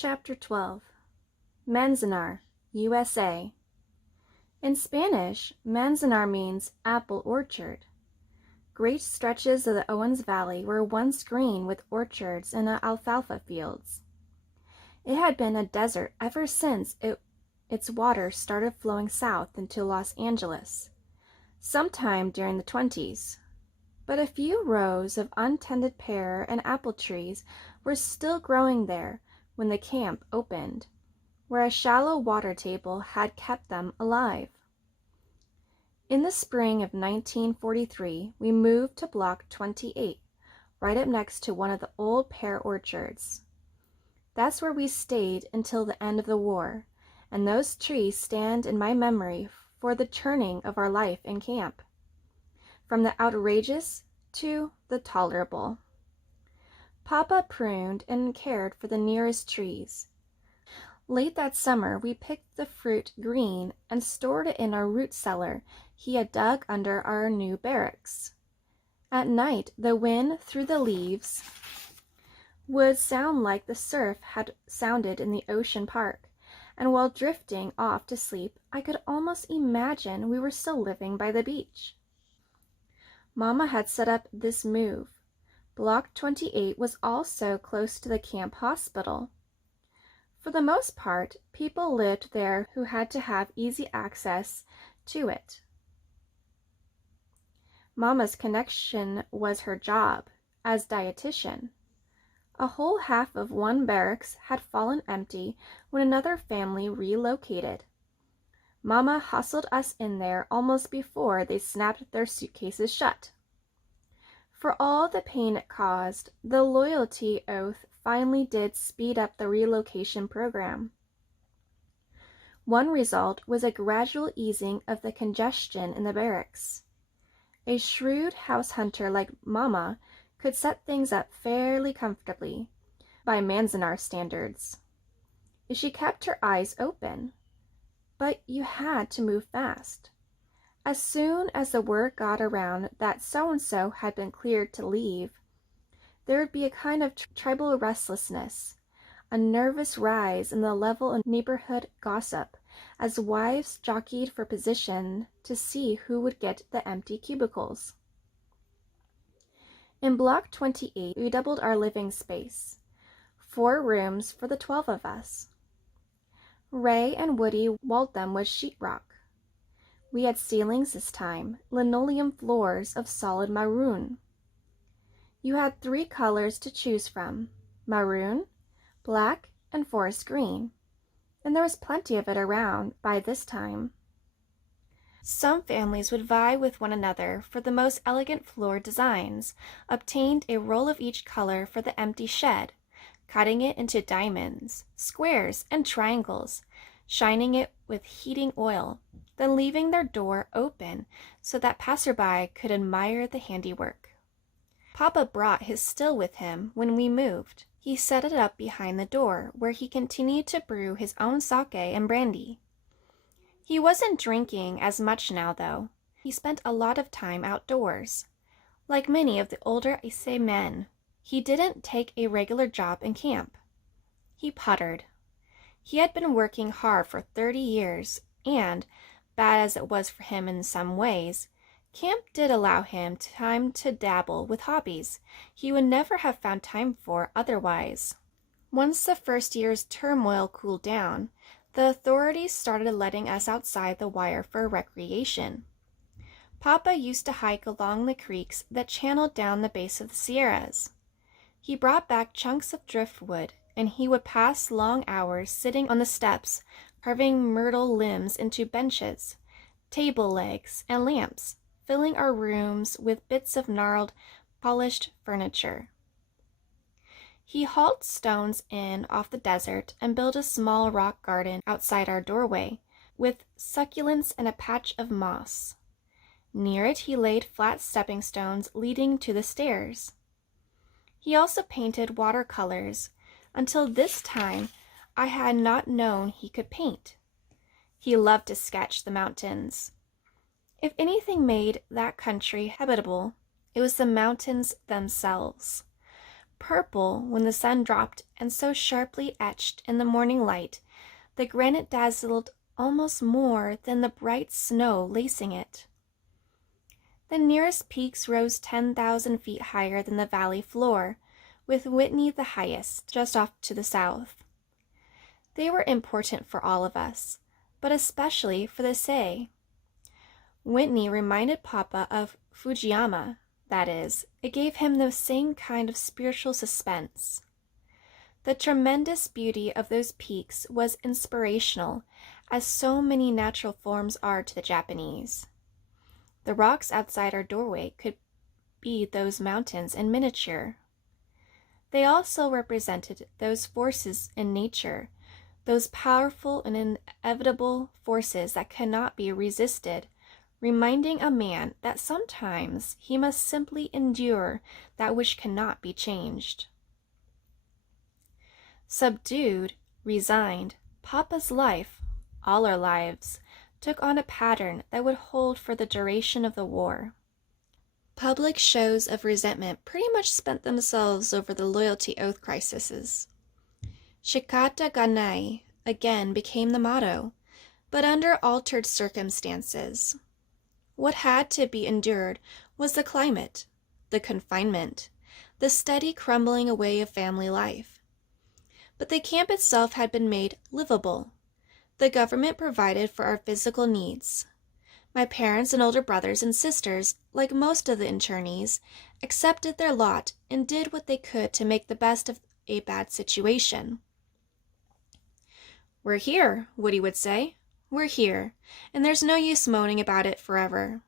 Chapter 12. Manzanar, USA. In Spanish, Manzanar means apple orchard. Great stretches of the Owens Valley were once green with orchards and alfalfa fields. It had been a desert ever since its water started flowing south into Los Angeles, sometime during the 20s. But a few rows of untended pear and apple trees were still growing there when the camp opened, where a shallow water table had kept them alive. In the spring of 1943, we moved to Block 28, right up next to one of the old pear orchards. That's where we stayed until the end of the war, and those trees stand in my memory for the turning of our life in camp, from the outrageous to the tolerable. Papa pruned and cared for the nearest trees. Late that summer, we picked the fruit green and stored it in our root cellar he had dug under our new barracks. At night, the wind through the leaves would sound like the surf had sounded in the ocean park, and while drifting off to sleep, I could almost imagine we were still living by the beach. Mama had set up this move. Block 28 was also close to the camp hospital. For the most part, people lived there who had to have easy access to it. Mama's connection was her job as dietitian. A whole half of one barracks had fallen empty when another family relocated. Mama hustled us in there almost before they snapped their suitcases shut. For all the pain it caused, the loyalty oath finally did speed up the relocation program. One result was a gradual easing of the congestion in the barracks. A shrewd house hunter like Mama could set things up fairly comfortably, by Manzanar standards, if she kept her eyes open. But you had to move fast. As soon as the word got around that so-and-so had been cleared to leave, there would be a kind of tribal restlessness, a nervous rise in the level of neighborhood gossip as wives jockeyed for position to see who would get the empty cubicles. In Block 28, we doubled our living space, 4 rooms for the 12 of us. Ray and Woody walled them with sheetrock. We had ceilings this time, linoleum floors of solid maroon. You had 3 colors to choose from: maroon, black, and forest green, and there was plenty of it around by this time. Some families would vie with one another for the most elegant floor designs, obtained a roll of each color for the empty shed, cutting it into diamonds, squares, and triangles, shining it with heating oil, then leaving their door open so that passerby could admire the handiwork. Papa brought his still with him when we moved. He set it up behind the door, where he continued to brew his own sake and brandy. He wasn't drinking as much now, though. He spent a lot of time outdoors. Like many of the older Issei men, he didn't take a regular job in camp. He puttered. He had been working hard for 30 years, and, bad as it was for him in some ways, camp did allow him time to dabble with hobbies he would never have found time for otherwise. Once the first year's turmoil cooled down, the authorities started letting us outside the wire for recreation. Papa used to hike along the creeks that channeled down the base of the Sierras. He brought back chunks of driftwood, and he would pass long hours sitting on the steps, carving myrtle limbs into benches, table legs, and lamps, filling our rooms with bits of gnarled, polished furniture. He hauled stones in off the desert and built a small rock garden outside our doorway, with succulents and a patch of moss. Near it he laid flat stepping stones leading to the stairs. He also painted watercolors. Until this time, I had not known he could paint. He loved to sketch the mountains. If anything made that country habitable, it was the mountains themselves. purple when the sun dropped and so sharply etched in the morning light, the granite dazzled almost more than the bright snow lacing it. The nearest peaks rose 10,000 feet higher than the valley floor, with Whitney the highest, just off to the south. They were important for all of us, but especially for the Sei. Whitney reminded Papa of Fujiyama, that is, it gave him the same kind of spiritual suspense. The tremendous beauty of those peaks was inspirational, as so many natural forms are to the Japanese. The rocks outside our doorway could be those mountains in miniature. They also represented those forces in nature, those powerful and inevitable forces that cannot be resisted, reminding a man that sometimes he must simply endure that which cannot be changed. Subdued, resigned, Papa's life, all our lives, took on a pattern that would hold for the duration of the war. Public shows of resentment pretty much spent themselves over the loyalty oath crises. Shikata ga nai again became the motto, but under altered circumstances. What had to be endured was the climate, the confinement, the steady crumbling away of family life. But the camp itself had been made livable. The government provided for our physical needs. My parents and older brothers and sisters, like most of the internees, accepted their lot and did what they could to make the best of a bad situation. "We're here," Woody would say. "We're here, and there's no use moaning about it forever."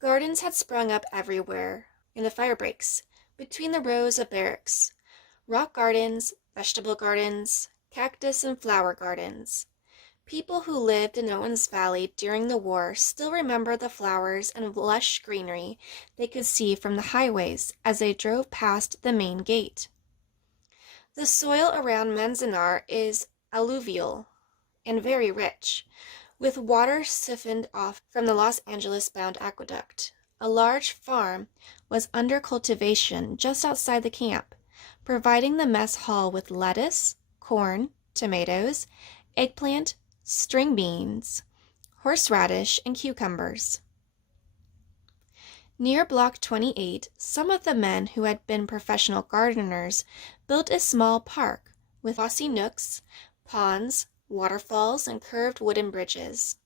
Gardens had sprung up everywhere, in the fire breaks, between the rows of barracks. Rock gardens, vegetable gardens, cactus and flower gardens. People who lived in Owens Valley during the war still remember the flowers and lush greenery they could see from the highways as they drove past the main gate. The soil around Manzanar is alluvial and very rich, with water siphoned off from the Los Angeles-bound aqueduct. A large farm was under cultivation just outside the camp, providing the mess hall with lettuce, corn, tomatoes, eggplant, string beans, horseradish, and cucumbers. Near Block 28, some of the men who had been professional gardeners built a small park with mossy nooks, ponds, waterfalls, and curved wooden bridges.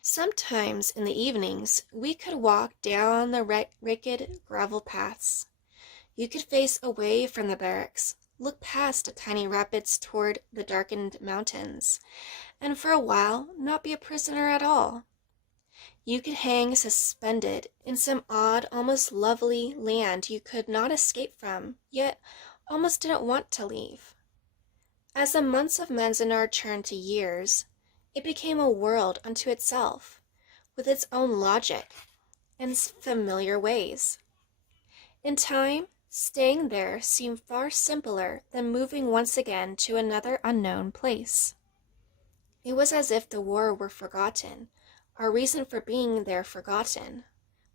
Sometimes in the evenings, we could walk down the ragged gravel paths. You could face away from the barracks, look past the tiny rapids toward the darkened mountains, and for a while not be a prisoner at all. You could hang suspended in some odd, almost lovely land you could not escape from, yet almost didn't want to leave. As the months of Manzanar turned to years, it became a world unto itself, with its own logic and familiar ways. In time, staying there seemed far simpler than moving once again to another unknown place. It was as if the war were forgotten, our reason for being there forgotten.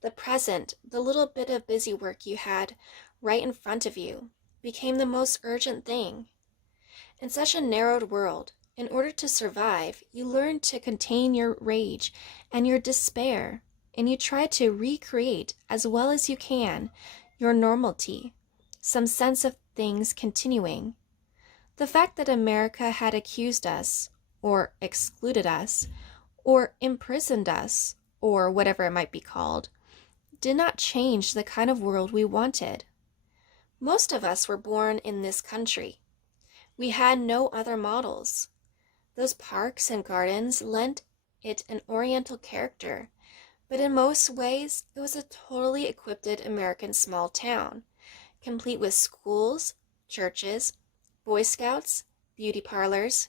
The present, the little bit of busy work you had right in front of you, became the most urgent thing. In such a narrowed world, in order to survive, you learn to contain your rage and your despair, and you try to recreate as well as you can your normality, some sense of things continuing. The fact that America had accused us, or excluded us, or imprisoned us, or whatever it might be called, did not change the kind of world we wanted. Most of us were born in this country. We had no other models. Those parks and gardens lent it an oriental character, but in most ways it was a totally equipped American small town, complete with schools, churches, Boy Scouts, beauty parlors,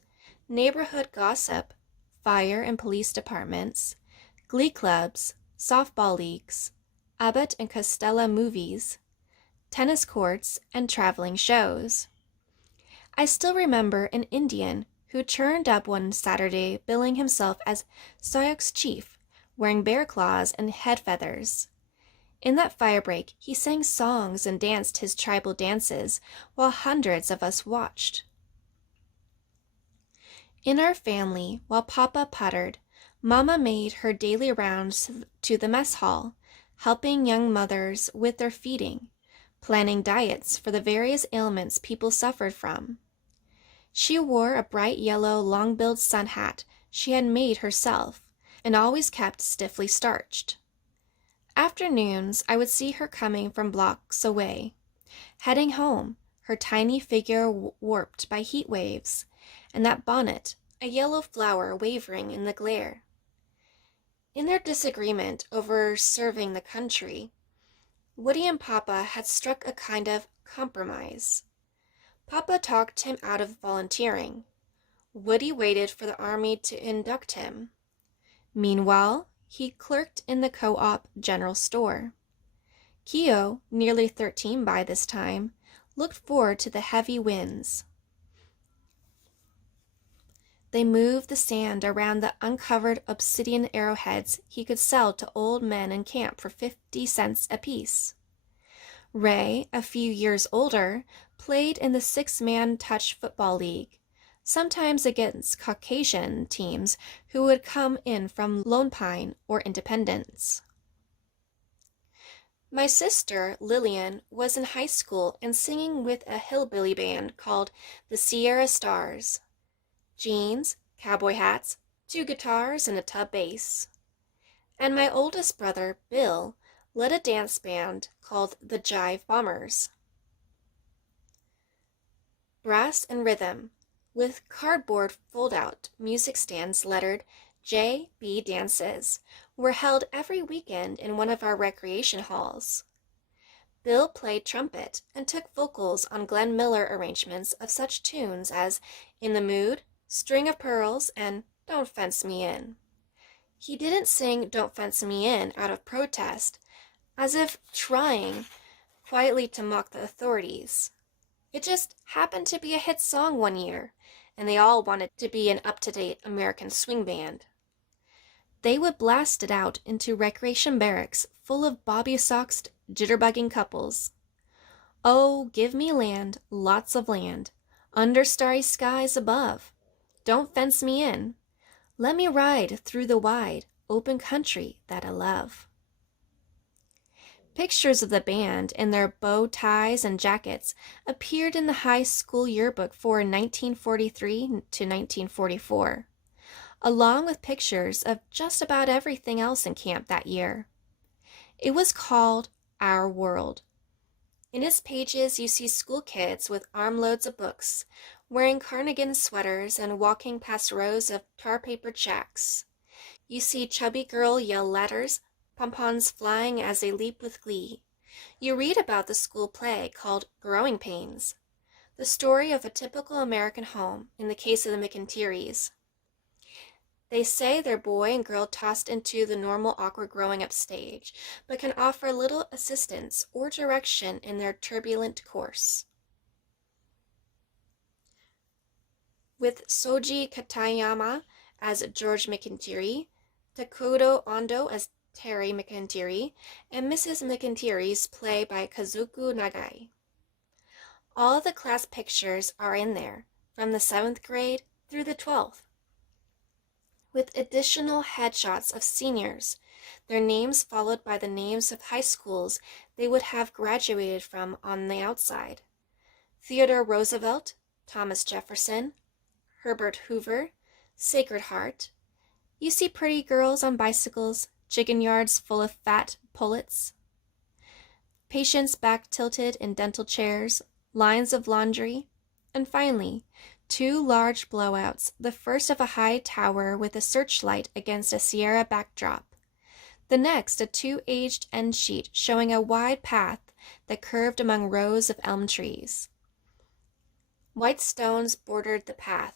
neighborhood gossip, fire and police departments, glee clubs, softball leagues, Abbott and Costello movies, tennis courts, and traveling shows. I still remember an Indian who turned up one Saturday billing himself as Sayok's chief, wearing bear claws and head feathers. In that firebreak, he sang songs and danced his tribal dances while hundreds of us watched. In our family, while Papa puttered, Mama made her daily rounds to the mess hall, helping young mothers with their feeding, planning diets for the various ailments people suffered from. She wore a bright yellow long-billed sun hat she had made herself, and always kept stiffly starched. Afternoons, I would see her coming from blocks away, heading home, her tiny figure warped by heat waves, and that bonnet, a yellow flower wavering in the glare. In their disagreement over serving the country, Woody and Papa had struck a kind of compromise. Papa talked him out of volunteering. Woody waited for the army to induct him. Meanwhile, he clerked in the co-op general store. Kyo, nearly 13 by this time, looked forward to the heavy winds. They moved the sand around the uncovered obsidian arrowheads he could sell to old men in camp for 50 cents apiece. Ray, a few years older, played in the 6-man touch football league, sometimes against Caucasian teams who would come in from Lone Pine or Independence. My sister, Lillian, was in high school and singing with a hillbilly band called the Sierra Stars. Jeans, cowboy hats, 2 guitars, and a tub bass. And my oldest brother, Bill, led a dance band called the Jive Bombers. Brass and rhythm, with cardboard fold-out music stands lettered J.B. dances, were held every weekend in one of our recreation halls. Bill played trumpet and took vocals on Glenn Miller arrangements of such tunes as In the Mood, String of Pearls, and Don't Fence Me In. He didn't sing Don't Fence Me In out of protest, as if trying quietly to mock the authorities. It just happened to be a hit song one year, and they all wanted to be an up-to-date American swing band. They would blast it out into recreation barracks full of bobby-socked, jitterbugging couples. Oh, give me land, lots of land, under starry skies above. Don't fence me in. Let me ride through the wide, open country that I love. Pictures of the band in their bow ties and jackets appeared in the high school yearbook for 1943 to 1944, along with pictures of just about everything else in camp that year. It was called Our World. In its pages, you see school kids with armloads of books, wearing cardigan sweaters and walking past rows of tar-papered shacks. You see chubby girl yell letters, pompons flying as they leap with glee. You read about the school play called Growing Pains, the story of a typical American home in the case of the McIntyres. They say their boy and girl tossed into the normal awkward growing up stage, but can offer little assistance or direction in their turbulent course. With Soji Katayama as George McIntyre, Takudo Ando as Terry McIntyre, and Mrs. McIntyre's play by Kazuku Nagai. All the class pictures are in there, from the 7th grade through the 12th. With additional headshots of seniors, their names followed by the names of high schools they would have graduated from on the outside. Theodore Roosevelt, Thomas Jefferson, Herbert Hoover, Sacred Heart. You see pretty girls on bicycles, chicken yards full of fat pullets, patients back tilted in dental chairs, lines of laundry, and finally, 2 large blowouts, the first of a high tower with a searchlight against a Sierra backdrop. The next, a 2-aged end sheet showing a wide path that curved among rows of elm trees. White stones bordered the path.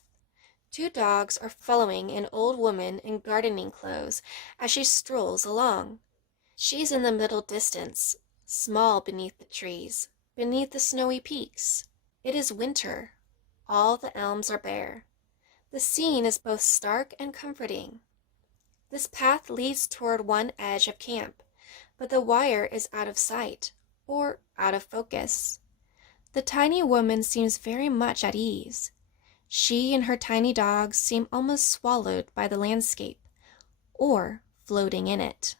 2 dogs are following an old woman in gardening clothes as she strolls along. She's in the middle distance, small beneath the trees, beneath the snowy peaks. It is winter. All the elms are bare. The scene is both stark and comforting. This path leads toward one edge of camp, but the wire is out of sight or out of focus. The tiny woman seems very much at ease. She and her tiny dogs seem almost swallowed by the landscape or floating in it.